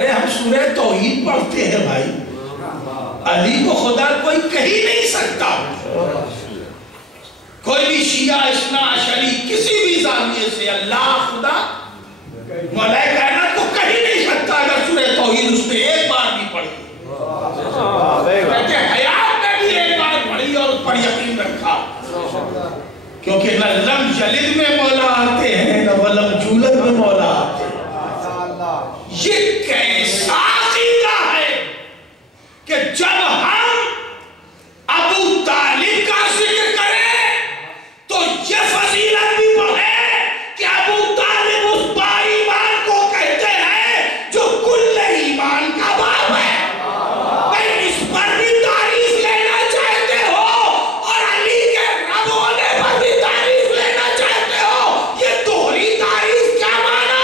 ارے ہم سورہ توحید پڑھتے ہیں بھائی، علی کو خدا کوئی کہی نہیں سکتا. کوئی بھی شیعہ اثنا عشری کسی بھی زاویے سے اللہ خدا مولا کائنات کو کہی نہیں سکتا اگر سورہ توحید اس نے ایک بار بھی پڑھی. کہتے ہیں حیات میں بھی ایک بار پڑھی اور اس پر یقین رکھا، کیونکہ نہ لم یلد میں مولا آتے ہیں نہ ولم یولد میں مولا آتے ہیں. یہ کیسا عقیدہ ہے کہ جب ہم ابو طالب کا ذکر کریں تو یہ فضیلت بھی پڑھے کہ ابو طالب اس با ایمان کو کہتے ہیں جو کل ایمان کا باپ ہے. بھئی اس پر بھی تعریف لینا چاہتے ہو اور علی کے رب ہونے پر بھی تعریف لینا چاہتے ہو، یہ دوہری تعریف کیا مانا؟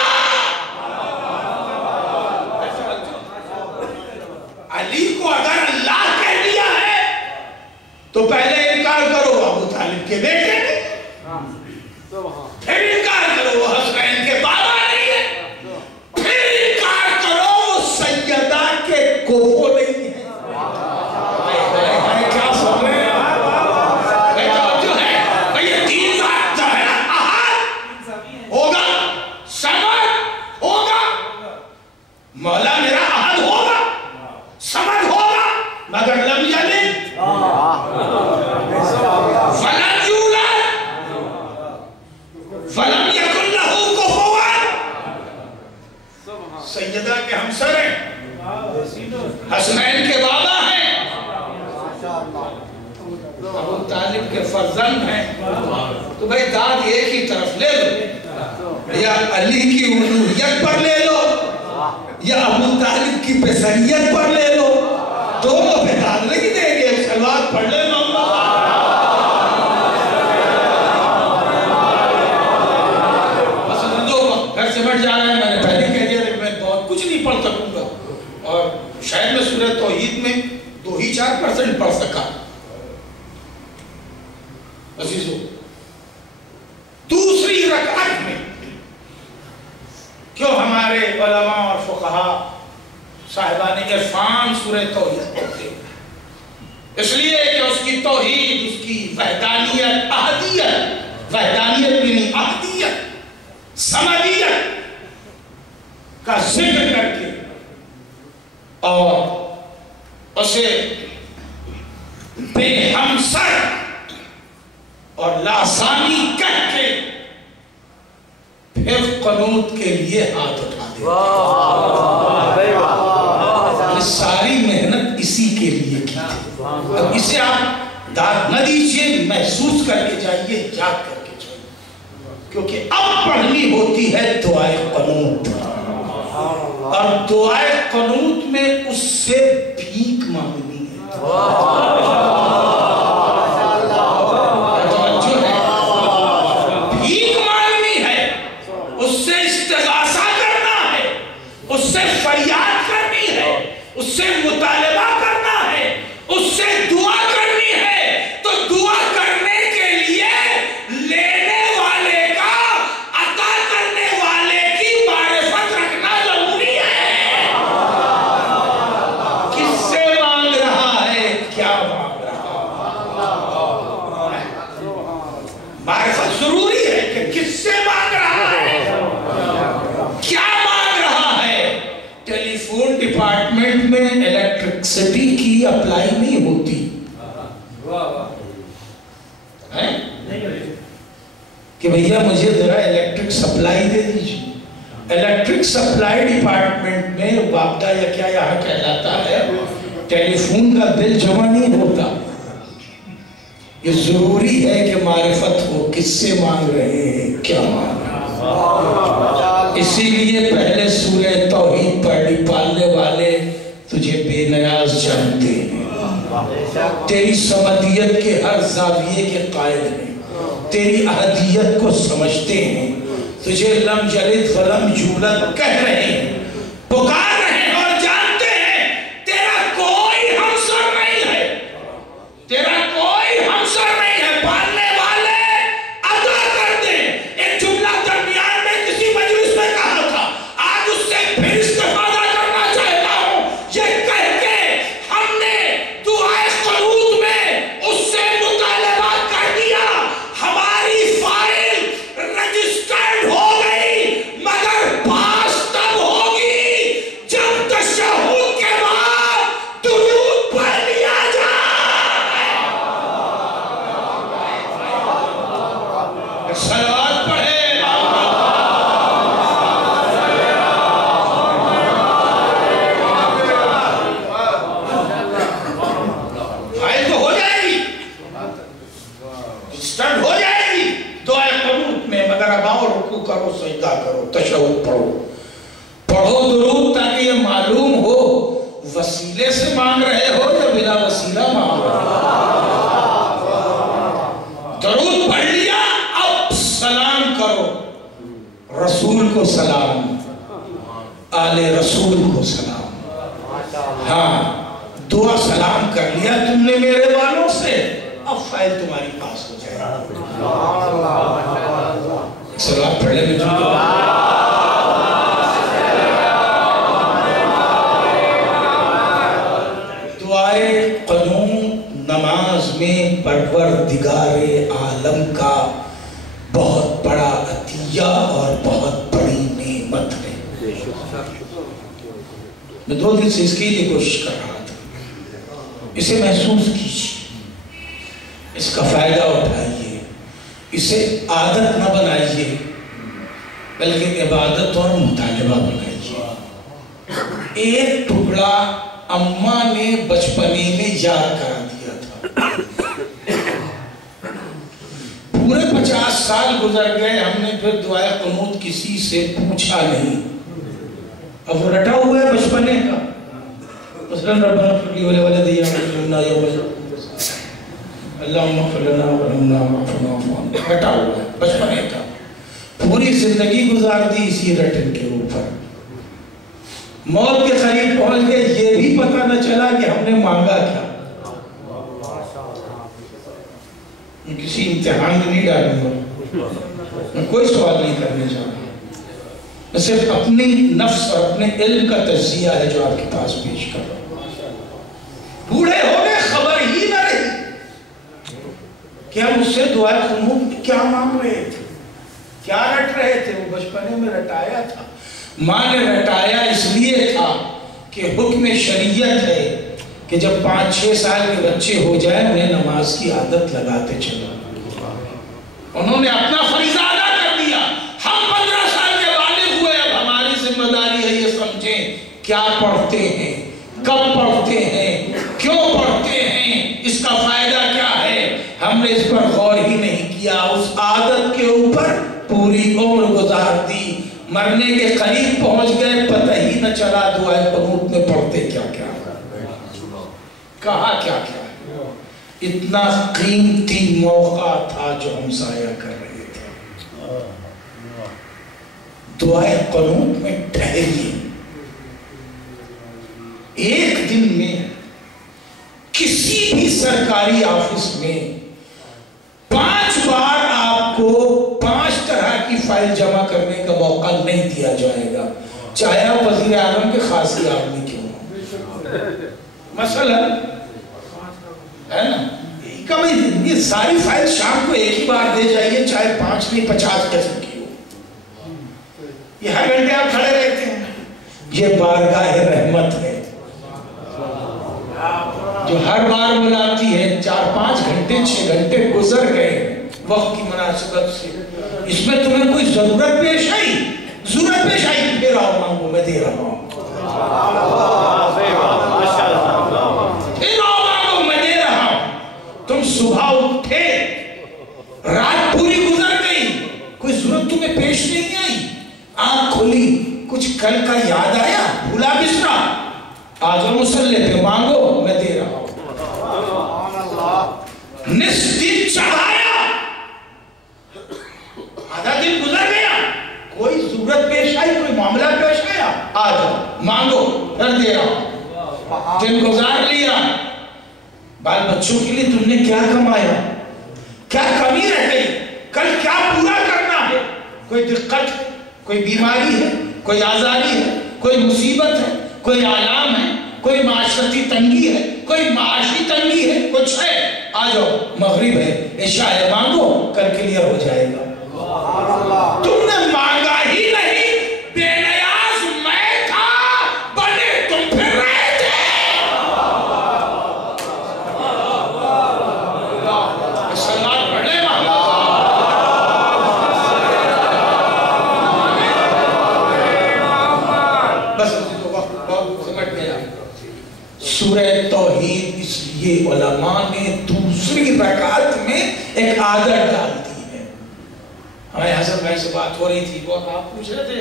علی کو اگر اللہ کہہ دیا ہے تو پہلے انکار کرو ابو طالب کے بیٹے نے، پھر انکار کرو وہ حسنین کے بابا نہیں ہے، پھر انکار کرو وہ سیدہ کے کوفو نہیں ہے. کیا سن رہے ہیں؟ جو ہے یہ تین ذات جو ہے نا، احد ہوگا، صمد ہوگا، مولا میرا احد ہوگا، صمد ہوگا، مگر لم یلد فلم یولد فلم یکن لہ کفوا. سیدہ کے ہمسر ہیں، حسنین کے بابا ہیں، ابو طالب کے فرزند ہیں. تو بھئی داد ایک ہی طرف لے لو، یا علی کی الوہیت پر لے لو یا ابو طالب کی پیسریت پر لے لو، دونوں پہ داد نہیں دیں گے. سلوات پڑھ لے لو. گھر سے بڑھ جا رہا ہے، میں نے پہلے کہہ دیا کہ میں بہت کچھ نہیں پڑھ سکوں گا، اور شاید میں سورہ توحید میں 2-4% پڑھ سکا. عزیزو، دوسری رکعت میں کیوں ہمارے علماء اور فقہا صاحبان عرفان سورہ توحید پڑھتے ہیں؟ اس لیے کہ اس کی توحید، اس کی وحدانیت، احدیت، وحدانیت یعنی احدیت، سمدیت کا ذکر کر کے اور اسے بے ہمسر اور لاسانی کہہ کے پھر قنوت کے لیے ہاتھ اٹھا دے. ساری محنت اسی کے لیے کی تھی. اب اسے آپ داد نہ دیجئے، محسوس کر کے جائیے، جاگ کر کے جائیے، کیونکہ اب پڑھنی ہوتی ہے دعائے قنوت، اور دعائے قنوت میں اس سے بھیک مانگنی ہے. بھیک مانگنی ہے، اس سے استغاثہ کرنا ہے، اس سے فریاد کرنی ہے، اس سے مطالبہ کرنا ہے، اس سے دعا کرنی ہے. تو دعا کرنے کے لیے لینے والے کا، عطا کرنے والے کی معرفت رکھنا ضروری ہے. کس سے مانگ رہا ہے، کیا مانگ رہا ہے، معرفت ضروری ہے کہ کس سے مانگ رہا ہے، کیا مانگ رہا ہے. ٹیلی فون ڈپارٹمنٹ میں الیکٹرکسٹی کی اپلائی نہیں ہوتی کہ بھئیہ مجھے ذرا الیکٹرک سپلائی دے دیجئے. الیکٹرک سپلائی ڈپارٹمنٹ میں وابدہ یا کیا یہاں کہلاتا ہے، ٹیلی فون کا بل جمع نہیں ہوتا. یہ ضروری ہے کہ معرفت ہو، کس سے مانگ رہے ہیں، کیا مانگ رہے ہیں. اسی لیے پہلے سورہ توحید پڑھی. پالنے والے تجھے بے نیاز جانتے ہیں، تیری سمدیت کے ہر زاویے کے قائل ہیں، تیری احدیت کو سمجھتے ہیں، تجھے لم یلد ولم یولد کہہ رہے ہیں، پکار رہے ہیں، اور جانتے ہیں تیرا کوئی ہمسر نہیں ہے، تیرا کوئی ہمسر نہیں ہے. پالنے والے ادا کر دیں. ایک جملہ درمیان میں کسی مجلس میں کہا تھا، آج اس سے پھر استفادہ کرنا اسٹارٹ ہو جائے گی دعائے قنوت میں، مگر اب آؤ رکوع کرو، سجدہ کرو، تشہد پڑھو درود، تاکہ یہ معلوم ہو وسیلے سے مانگ رہے ہو یا بلا وسیلہ مانگ رہے ہو۔ درود پڑھ لیا، اب سلام کرو، رسول کو سلام، آل رسول کو سلام۔ ہاں دعا سلام کر لیا تم نے میرے والوں سے، اب فائل تمہاری پاس ہو جائے گا۔ سلام پڑھ لے میں دعائے قنوت نماز میں پروردگار عالم کا بہت بڑا عطیہ اور بہت بڑی نعمت ہے۔ میں 2 دن سے اس کے لیے کوشش کر رہا تھا، اسے محسوس کیجیے، اس کا فائدہ اٹھائیے، اسے عادت نہ بنائیے بلکہ عبادت اور مطالبہ بنائیے۔ ایک ٹکڑا اماں نے بچپنے میں یاد کرا دیا تھا، پورے 50 سال گزر گئے، ہم نے پھر دعائے قنوت کسی سے پوچھا نہیں، اب وہ رٹا ہوا ہے بچپنے کا، مثلاً ربنا اغفر لی ولوالدی ولنا یوم اللہم اغفر لنا ورحمنا وعافنا واعف عنا، رٹا ہوا ہے بچپنے کا، پوری زندگی گزار دی اسی رٹن کے اوپر، موت کے قریب پہنچ گئے، یہ بھی پتہ نہ چلا کہ ہم نے مانگا کیا۔ میں کسی امتحان میں نہیں ڈالوں گا، میں کوئی سوال نہیں کرنے جا رہا، میں صرف اپنی نفس اور اپنے علم کا تجزیہ ہے جو آپ کے پاس پیش کر رہا ہوں۔ بوڑھے ہو گئے، خبر ہی نہ رہی کہ ہم اس سے دعائے قنوت میں کیا مانگ رہے تھے، کیا رٹ رہے تھے۔ وہ بچپنے میں رٹایا تھا، ماں نے رٹایا اس لیے تھا کہ حکم شریعت ہے کہ جب 5-6 سال کے بچے ہو جائیں انہیں نماز کی عادت لگاتے چلو۔ انہوں نے اپنا فریضہ ادا کر دیا، ہم 15 سال کے بالغ ہوئے، اب ہماری ذمہ داری ہے یہ سمجھیں کیا پڑھتے ہیں، کب پڑھتے ہیں، کیوں پڑھتے ہیں، اس کا فائدہ کیا ہے۔ ہم نے اس پر غور ہی نہیں کیا، اس عادت کے اوپر پوری عمر گزار دی، مرنے کے قریب پہنچ گئے، پتہ ہی نہ چلا دعائے قنوت میں پڑھتے کیا کیا، کہا کیا کیا۔ اتنا قیمتی موقع تھا جو ہم ضائع کر رہے تھے۔ دعائے قنوت میں ٹھہریے، ایک دن میں کسی بھی سرکاری آفس میں 5 بار آپ کو 5 طرح کی فائل جمع کرنے کا موقع نہیں دیا جائے گا، چاہے آپ وزیر اعظم کے خاصی آدمی کیوں ہوں۔ مثلا ہے نا، یہ ساری فائل شام کو ایک ہی بار دے جائیے، چاہے 5 نہیں 50 قسم کی ہو، یہ ہر گھنٹے آپ کھڑے رہتے ہیں۔ یہ بارگاہ رحمت ہے جو ہر بار بلاتی ہے، 4-5 گھنٹے 6 گھنٹے گزر گئے وقت کی مناسبت سے، اس میں تمہیں کوئی ضرورت پیش آئی، پھر آؤ مانگو، میں دے رہا ہوں، پھر آؤ مانگو، میں دے رہا ہوں۔ تم صبح اٹھے، رات پوری گزر گئی، کوئی ضرورت تمہیں پیش نہیں آئی، آنکھ کھلی، کچھ کل کا یاد آیا، بھولا بسرا، آ جاؤ مصلی پہ مانگو، میں دے رہا ہوں۔ نصف دن چڑھایا، آدھا دن گزر گیا، کوئی ضرورت پیش آئی، کوئی معاملہ پیش آیا، آ جاؤ مانگو، پھر دے رہا ہوں۔ دن گزار لیا، بال بچوں کے لیے تم نے کیا کمایا، کیا کمی رہ گئی، کل کیا پورا کرنا ہے، کوئی دقت، کوئی بیماری ہے، کوئی آزاری ہے، کوئی مصیبت ہے، کوئی آلام ہے، کوئی معاشرتی تنگی ہے، کوئی معاشی تنگی ہے، کچھ ہے، آ جاؤ، مغرب ہے، عشاء ہے، مانگو، کل کلیئر ہو جائے گا۔ تم نے مانگا ہی نہیں، بے نیاز میں تھا، بنے تم پھر رہے تھے۔ سلام پڑھے بس وقت سمجھ گیا۔ سورہ توحید اس لیے علماء نے دوسری رکعت میں ایک عادت ڈالتی ہے. ہمارے حسن بھائی سے بات ہو رہی تھی، وہ آپ پوچھ رہے تھے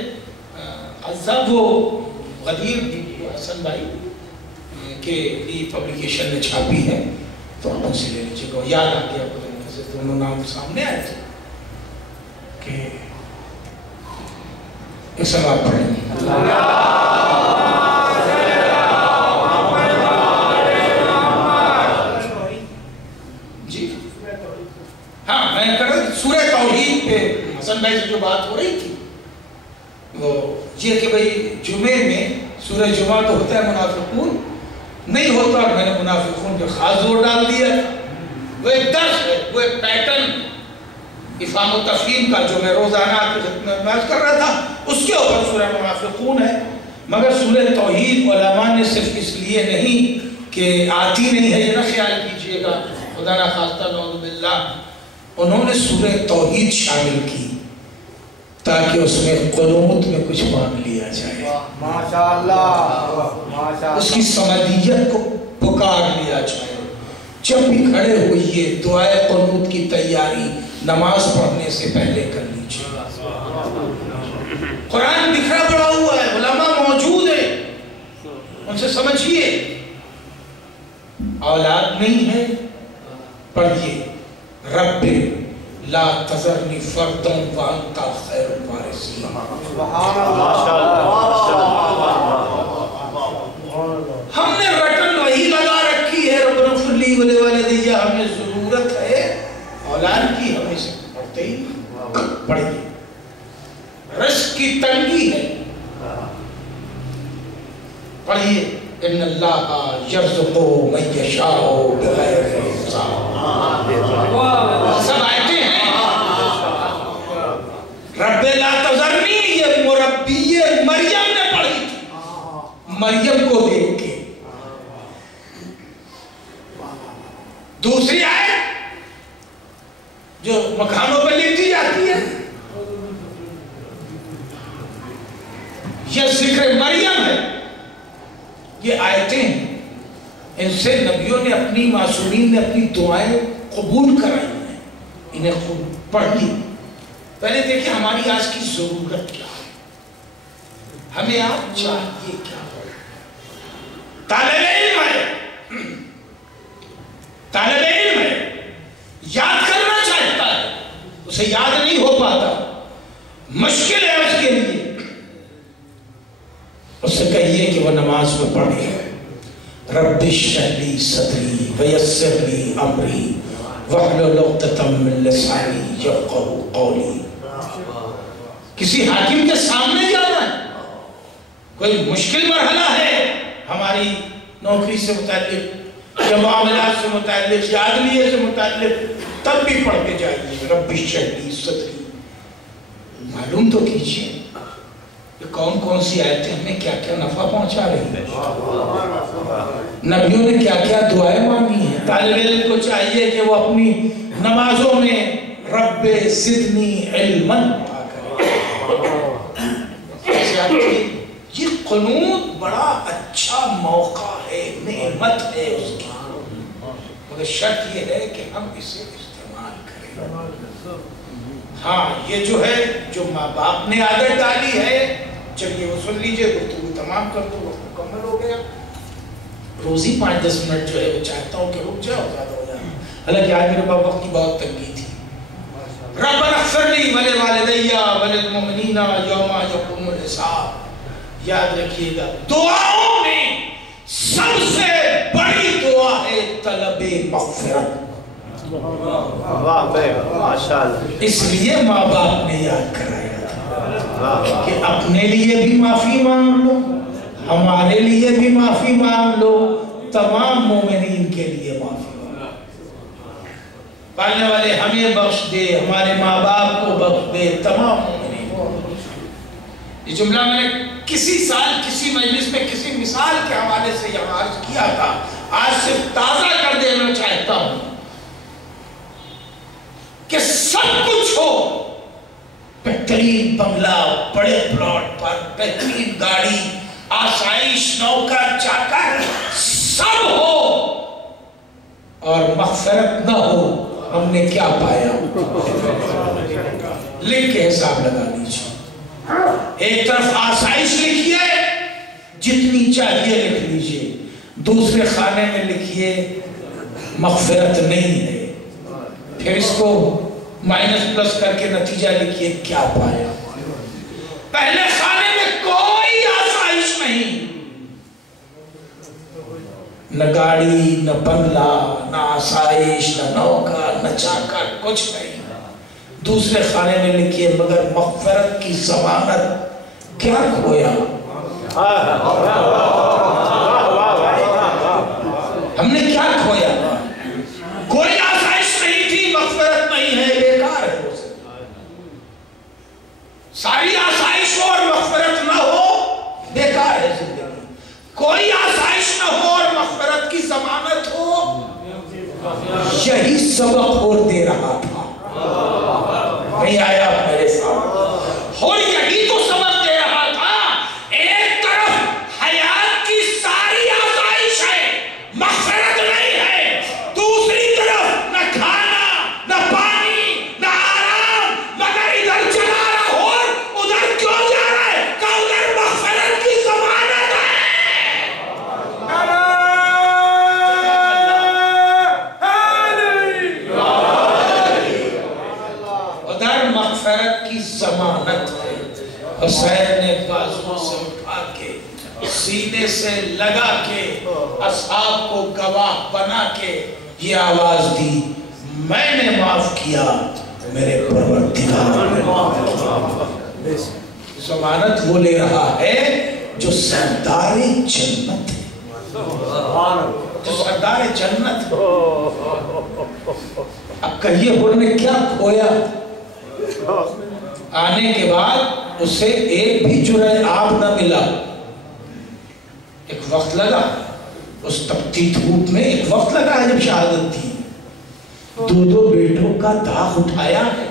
عزب وہ غدیر حسن بھائی کہ پبلیکیشن نے چھاپی ہے تو آپ ان سے لے لیجیے گا. یاد آ گیا دونوں نام سامنے آئے تھے کہ ایک سوال پڑھیں گے. جی ہاں میں کہہ رہا سورہ توحید پہ حسن بھائی سے جو بات ہو رہی تھی وہ یہ کہ بھئی جمعے میں سورہ جمعہ تو ہوتا ہے منافقون نہیں ہوتا، اور میں نے منافقون پہ خاص زور ڈال دیا. وہ ایک درس ہے، وہ ایک پیٹرن افہام و تفہیم کا جو میں روزانہ آپ کی خدمت میں عرض کر رہا تھا اس کے اوپر سورہ منافقون ہے. مگر سورہ توحید علماء نے صرف اس لیے نہیں کہ آتی نہیں ہے یہ نہ خیال کیجئے گا، خدا نہ خواستہ نعوذ باللہ، انہوں نے سورہ توحید شامل کی تاکہ اس میں قنوت میں کچھ مان لیا جائے، ماشاءاللہ اس کی سمدیت کو پکار لیا جائے. جب بھی کھڑے ہوئیے دعائے قنوت کی تیاری نماز پڑھنے سے پہلے کر لیجیے. قرآن بکھرا پڑا ہوا ہے، علماء موجود ہیں، ان سے سمجھیے. اولاد نہیں ہے پڑھیے رب لا تذرنی فردا وانت خیر الوارثین. ہم نے رٹن وہی لگا رکھی ہے رب اغفر لی ولوالدی، ہمیں ضرورت ہے اولاد کی، ہمیں سے پڑھتے ہی پڑھیے. رزق کی تنگی ہے پڑھیے ان اللہ یرزق من یشاء بغیر حساب. سب آیتیں ہیں. رب لا تذرنی یہ مربی مریم نے پڑھی تھی، مریم کو دیکھ کے. دوسری آیت جو مکانوں پر لکھی جاتی ہے یہ ذکر مریم ہے. یہ آیتیں ہیں، ان سے نبیوں نے اپنی معصومین نے اپنی دعائیں قبول کرائی ہیں. انہیں خوب پڑھیے. پہلے دیکھیں ہماری آج کی ضرورت کیا ہے، ہمیں آج چاہیے کیا. طالب علم ہے، طالب علم ہے، یاد کرنا چاہتا ہے، اسے یاد نہیں ہو پاتا، مشکل ہے اس کے لیے. اس سے کہیے کہ وہ نماز میں پڑھے رب اشرح لی صدری ویسر لی امری واحلل عقدۃ من لسانی یفقہوا قولی. کسی حاکم کے سامنے جانا ہے، کوئی مشکل مرحلہ ہے ہماری نوکری سے متعلق یا معاملات سے متعلق یا عدلیے سے متعلق، تب بھی پڑھ کے جائیے رب اشرح لی صدری. معلوم تو کیجیے کہ کون کون سی آیتیں ہمیں کیا کیا نفع پہنچا رہی ہیں، نبیوں نے کیا کیا دعائیں مانگی ہیں. طالب علم کو چاہیے کہ وہ اپنی نمازوں میں رب زدنی علما پڑھا کرے. یہ قنوت بڑا اچھا موقع ہے، نعمت ہے اس کی، مگر شرط یہ ہے کہ ہم اسے استعمال کریں. ہاں یہ جو ہے جو ماں باپ نے عادت ڈالی ہے، چلیے وہ سن لیجئے، گفتگو تمام کر دو، وقت مکمل ہو گیا. روزی 5-10 منٹ جو ہے وہ چاہتا ہوں کہ رک جائے اور زیادہ ہو جائے، حالانکہ آج میرے پاس وقت کی بہت تنگی تھی. ربنا اغفر لی ولوالدی وللمؤمنین یوم یقوم الحساب. یاد رکھیے گا دعاؤں میں سب سے بڑی دعا ہے طلب مغفرت. اس لیے ماں باپ نے یاد کرایا تھا کہ اپنے لیے بھی معافی مانگ لو، ہمارے لیے بھی معافی مانگ لو، تمام مومنین کے لیے معافی مانگ لو. پالنے والے ہمیں بخش دے، ہمارے ماں باپ کو بخش دے، تمام مومنین کو. یہ جملہ میں نے کسی سال کسی مجلس میں کسی مثال کے حوالے سے یہاں عرض کیا تھا، آج صرف تازہ کر دینا چاہتا ہوں کہ سب کچھ ہو، بہترین بنگلہ، بڑے پلاٹ پر، بہترین گاڑی، آسائش، نوکر چاکر، سب ہو اور مغفرت نہ ہو، ہم نے کیا پایا؟ لکھ کے حساب لگا لیجیے. ایک طرف آسائش لکھیے جتنی چاہیے لکھ لیجیے, دوسرے خانے میں لکھیے مغفرت نہیں ہے, پھر اس کو مائنس پلس کر کے نتیجہ لکھیے کیا پایا. پہلے خانے میں کوئی آسائش نہیں, نہ گاڑی نہ بنگلہ نہ آسائش نہ نوکر نہ چاکر, کچھ نہیں. دوسرے خانے میں لکھیے مگر مغفرت کی ضمانت کیا کھویا. ہم نے کیا کھویا؟ کوئی آسائش نہیں تھی, مغفرت نہیں ہے, بیکار ہے. ساری آسائش ہو اور مغفرت نہ ہو, بیکار ہے زندگی. کوئی آسائش نہ ہو اور مغفرت کی ضمانت ہو, یہی سبق اور دے رہا تھا. نہیں آیا میرے ساتھ؟ اور یہی تو سبق دے رہا تھا. ایک طرف حیات کی ساری آسائش ہے, مغفرت نہیں ہے, دوسری طرف نہ کھانا نہ پانی نہ آرام, مگر ادھر چلا رہا ہو ادھر کیوں جا رہا ہے کہ ادھر مغفرت کی ضمانت ہے. ادھر مغفرت کی ضمانت ہے. حسین نے بازو سے اٹھا کے سینے سے لگا کے اصحاب کو گواہ بنا کے یہ آواز دی, میں نے معاف کیا, میرے پروردگار نے معاف کیا. ضمانت وہ لے رہا ہے جو سردار جنت ہے, جو سردار جنت ہے. اب کہیے انہوں نے کیا کھویا؟ آنے کے بعد اسے ایک بھی جرعہ آب نہ ملا. ایک وقت لگا اس تپتی دھوپ میں, ایک وقت لگا ہے جب شہادت تھی. دو بیٹوں کا داغ اٹھایا ہے,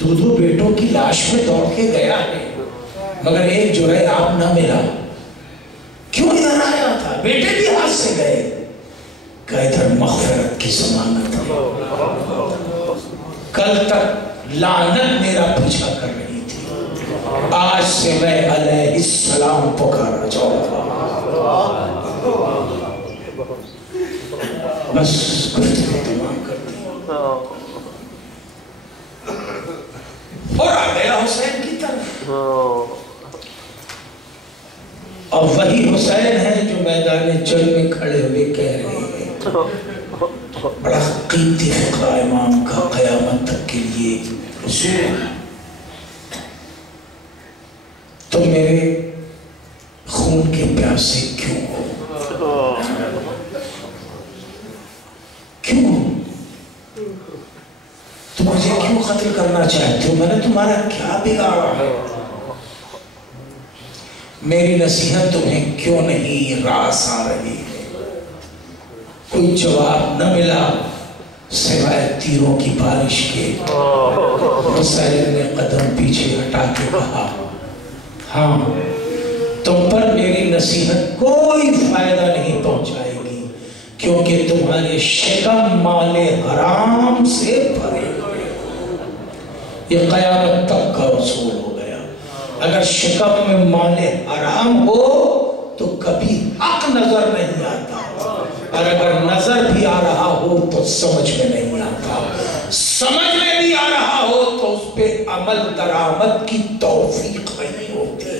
دو بیٹوں کی لاش میں دوڑ کے گیا ہے, مگر ایک جرعہ آب نہ ملا. کیوں ادھر آیا تھا؟ بیٹے بھی ہاتھ سے گئے. کہ ادھر مغفرت کی ضمانت ہے. کل تک لعنت میرا پیچھا کر رہی تھی, آج سے میں علیہ السلام پکارا جاؤں گا. بس گفتگو تمام کر دی اور آ گیا حسین کی طرف. اور وہی حسین ہے جو میدان جنگ میں کھڑے ہوئے کہہ رہے ہیں, بڑا قیمتی فقرہ امام کا قیامت تک کے لیے رسول, تم میرے خون کے پیاسے کیوں ہو؟ کیوں تم مجھے کیوں قتل کرنا چاہتے ہو؟ میں نے تمہارا کیا بگاڑا ہے؟ میری نصیحت تمہیں کیوں نہیں راس آ رہی ہے؟ کوئی جواب نہ ملا سوائے تیروں کی بارش کے. حسین نے قدم پیچھے ہٹا کے کہا, ہاں تم پر میری نصیحت کوئی فائدہ نہیں پہنچائے گی, کیونکہ تمہارے شکم مال حرام سے بھرے ہوئے. یہ قیامت تک کا اصول ہو گیا. اگر شکم میں مال حرام ہو تو کبھی حق نظر نہیں آتا, اور اگر نظر بھی آ رہا ہو تو سمجھ میں نہیں آتا, سمجھ میں بھی آ رہا ہو تو اس پہ عمل درآمد کی توفیق نہیں ہوتی.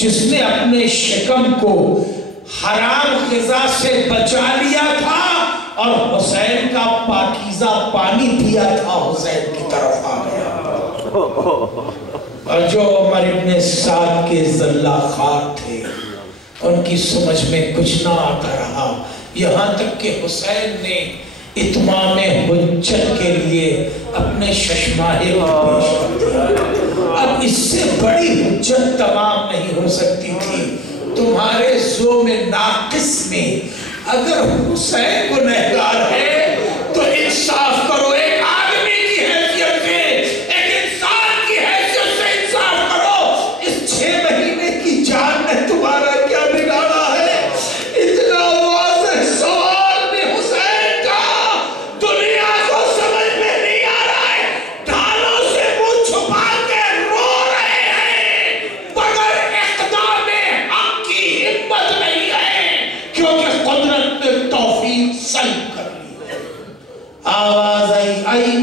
جس نے اپنے شکم کو حرام غذا سے بچا لیا تھا اور حسین کا پاکیزہ پانی پیا تھا, حسین کی طرف آ گیا. اور جو عمر ابن سعد کے زلہ خار تھے ان کی سمجھ میں کچھ نہ آتا رہا, یہاں تک کہ حسین نے اتمام حجت کے لیے اپنے ششماہے کو پیش کر دیا. اب اس سے بڑی حجت تمام نہیں ہو سکتی تھی. تمہارے زوم ناقص میں اگر حسین گنہگار ہے تو انصاف کرو, ایک آدمی کی حیثیت سے, ایک انسان کی حیثیت سے انصاف کرو. اس 6 مہینے کی جان نے تمہارا کیا بگاڑا ہے؟ اتنا واضح سوال میں حسین کا دنیا کو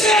6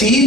3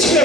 6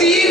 3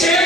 6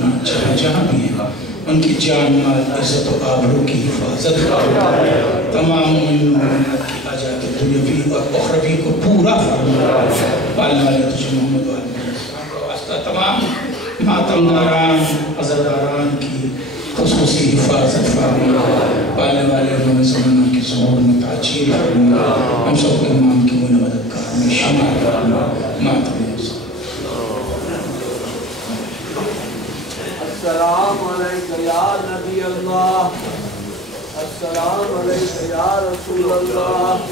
مسلمان جہاں جہاں بھی ہیں ان کی جان مال عزت و آبرو کی حفاظت فرما، تمام مومنات کی حاجات دنیاوی اور اخروی کو پورا فرما۔ پالنے والے تجھے محمد و آل محمد کا واسطہ تمام ماتمداران عزاداران کی خصوصی حفاظت فرما، پالنے والے امام زمانہ کی ظہور میں تعجیل فرما، ہم سب کو امام کی وہ مددگار میں شامل فرما۔ ماتم السلام علیکم یا نبی اللہ، السلام علیکم یا رسول اللہ،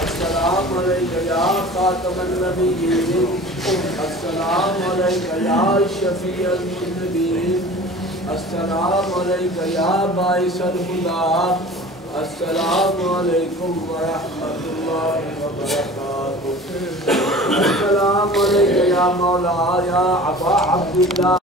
السلام علیکم یا خاتم النبیین، السلام علیکم یا شفیع المذنبین، السلام علیکم یا باعث الہدیٰ، السلام علیکم ورحمۃ اللہ وبرکاتہ، السلام علیکم یا مولا یا ابا عبداللہ۔